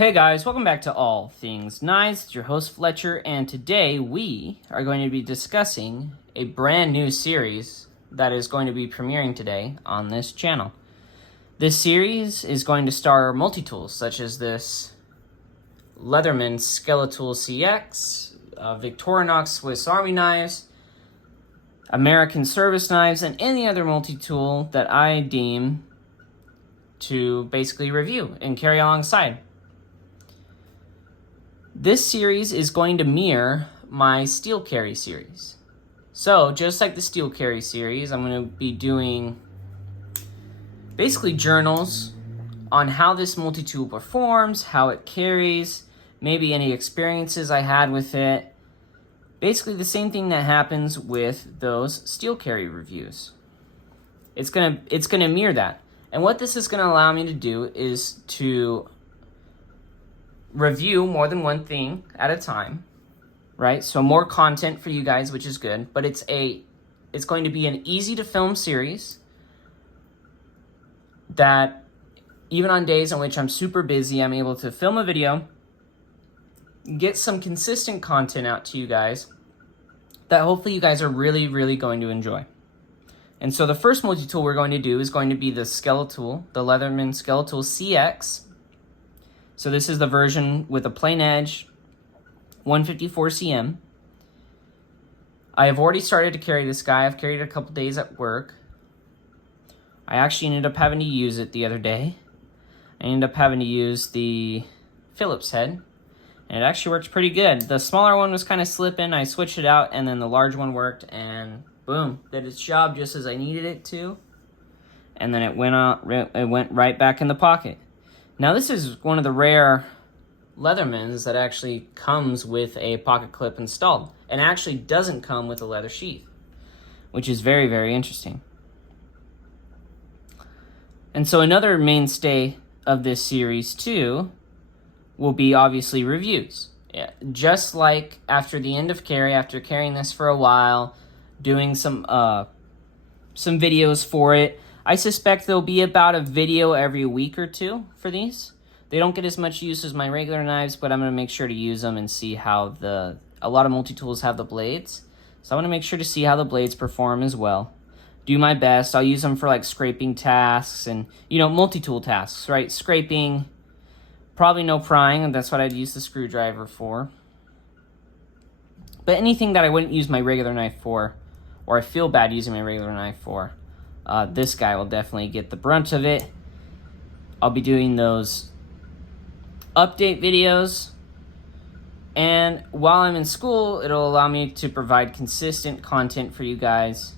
Hey guys, welcome back to All Things Knives. It's your host Fletcher, and today we are going to be discussing a brand new series that is going to be premiering today on this channel. This series is going to star multi-tools such as this Leatherman Skeletool CX, Victorinox Swiss Army knives, American service knives, and any other multi-tool that I deem to basically review and carry alongside. This series is going to mirror my steel carry series. So, just like the steel carry series, I'm going to be doing basically journals on how this multi-tool performs, how it carries, maybe any experiences I had with it. Basically the same thing that happens with those steel carry reviews. It's gonna mirror that. And what this is going to allow me to do is to review more than one thing at a time, right? So more content for you guys, which is good, but it's going to be an easy to film series that even on days on which I'm super busy, I'm able to film a video, get some consistent content out to you guys that hopefully you guys are really, really going to enjoy. And so the first multi-tool we're going to do is going to be the Skeletool, the Leatherman Skeletool CX. So this is the version with a plain edge, 154 cm. I have already started to carry this guy. I've carried it a couple days at work. I actually ended up having to use it the other day. I ended up having to use the Phillips head, and it actually works pretty good. The smaller one was kind of slipping. I switched it out, and then the large one worked, and boom, did its job just as I needed it to. And then it went right back in the pocket. Now this is one of the rare Leathermans that actually comes with a pocket clip installed and actually doesn't come with a leather sheath, which is very, very interesting. And so another mainstay of this series too will be obviously reviews. Yeah, just like after the end of carry, after carrying this for a while, doing some videos for it, I suspect there'll be about a video every week or two for these. They don't get as much use as my regular knives, but I'm going to make sure to use them and see how a lot of multi-tools have the blades. So I want to make sure to see how the blades perform as well. Do my best. I'll use them for like scraping tasks and, multi-tool tasks, right? Scraping, probably no prying, and that's what I'd use the screwdriver for. But anything that I wouldn't use my regular knife for, or I feel bad using my regular knife for, this guy will definitely get the brunt of it. I'll be doing those update videos, and while I'm in school, it'll allow me to provide consistent content for you guys,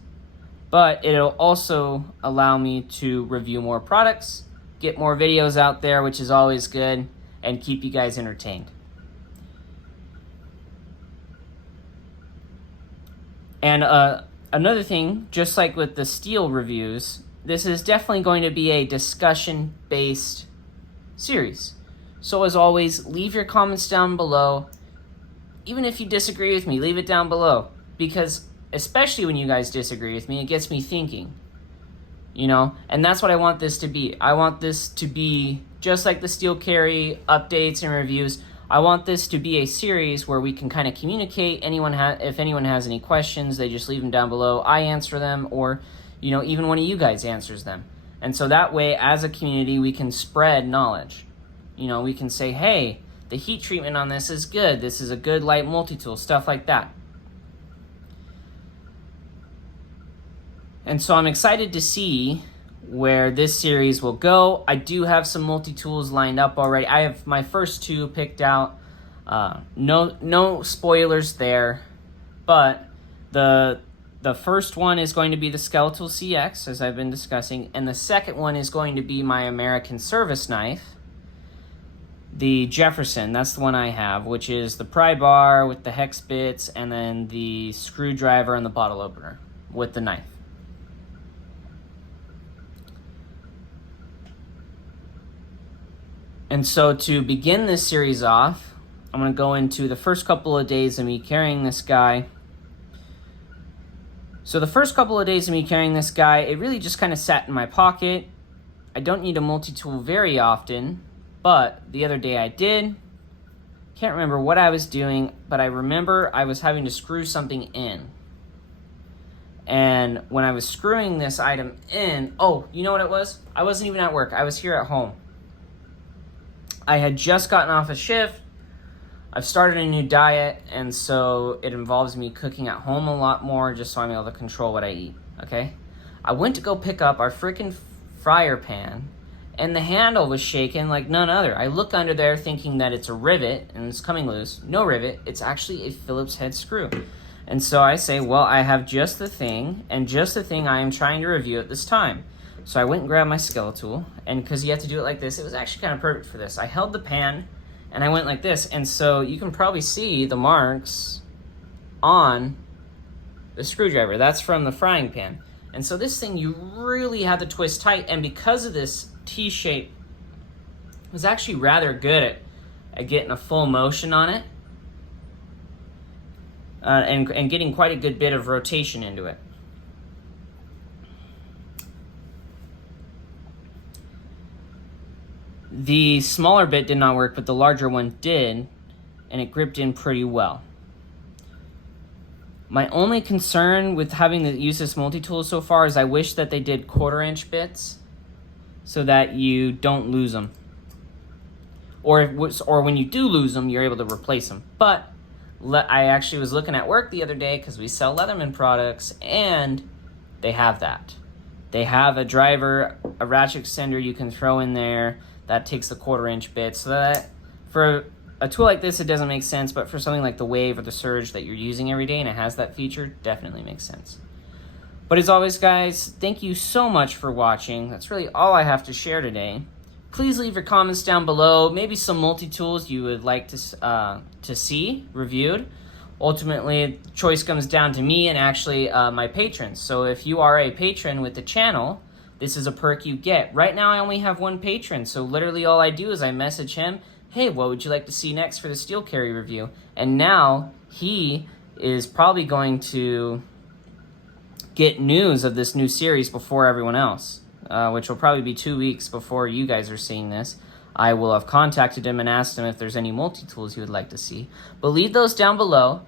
but it'll also allow me to review more products, get more videos out there, which is always good, and keep you guys entertained. And another thing, just like with the steel reviews, this is definitely going to be a discussion-based series. So as always, leave your comments down below. Even if you disagree with me, leave it down below. Because especially when you guys disagree with me, it gets me thinking. And that's what I want this to be. I want this to be just like the steel carry updates and reviews. I want this to be a series where we can kind of communicate. If anyone has any questions, they just leave them down below. I answer them, or even one of you guys answers them. And so that way, as a community, we can spread knowledge. We can say, hey, the heat treatment on this is good. This is a good light multi-tool, stuff like that. And so I'm excited to see where this series will go. I do have some multi-tools lined up already. I have my first two picked out. No spoilers there, but the first one is going to be the Skeletool CX, as I've been discussing, and the second one is going to be my American service knife, the Jefferson. That's the one I have, which is the pry bar with the hex bits and then the screwdriver and the bottle opener with the knife. And so to begin this series off, I'm going to go into the first couple of days of me carrying this guy. So the first couple of days of me carrying this guy, it really just kind of sat in my pocket. I don't need a multi-tool very often, but the other day I did. Can't remember what I was doing, but I remember I was having to screw something in. And when I was screwing this item in, oh, you know what it was? I wasn't even at work. I was here at home. I had just gotten off a shift. I've started a new diet, and so it involves me cooking at home a lot more just so I'm able to control what I eat, okay? I went to go pick up our freaking fryer pan, and the handle was shaking like none other. I look under there thinking that it's a rivet, and it's coming loose. No rivet. It's actually a Phillips head screw. And so I say, well, I have just the thing, and just the thing I am trying to review at this time. So I went and grabbed my Skeletool, and because you have to do it like this, it was actually kind of perfect for this. I held the pan, and I went like this, and so you can probably see the marks on the screwdriver. That's from the frying pan. And so this thing, you really had to twist tight, and because of this T-shape, it was actually rather good at getting a full motion on it, and getting quite a good bit of rotation into it. The smaller bit did not work, but the larger one did, and it gripped in pretty well. My only concern with having to use this multi-tool so far is I wish that they did 1/4-inch bits so that you don't lose them. Or when you do lose them, you're able to replace them. But I actually was looking at work the other day because we sell Leatherman products, and they have that. They have a driver, a ratchet extender you can throw in there that takes the 1/4-inch bit. So that for a tool like this, it doesn't make sense, but for something like the Wave or the Surge that you're using every day and it has that feature, definitely makes sense. But as always, guys, thank you so much for watching. That's really all I have to share today. Please leave your comments down below. Maybe some multi-tools you would like to see reviewed. Ultimately, the choice comes down to me and actually my patrons. So if you are a patron with the channel, this is a perk you get. Right now, I only have one patron, so literally all I do is I message him, hey, what would you like to see next for the steel carry review? And now he is probably going to get news of this new series before everyone else, which will probably be 2 weeks before you guys are seeing this. I will have contacted him and asked him if there's any multi-tools you would like to see. But leave those down below.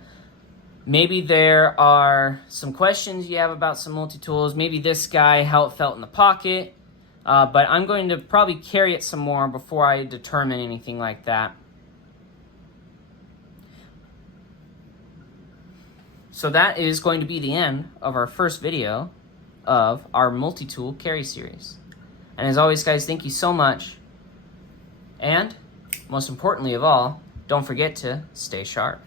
Maybe there are some questions you have about some multi-tools. Maybe this guy, how it felt in the pocket. But I'm going to probably carry it some more before I determine anything like that. So that is going to be the end of our first video of our multi-tool carry series. And as always, guys, thank you so much. And most importantly of all, don't forget to stay sharp.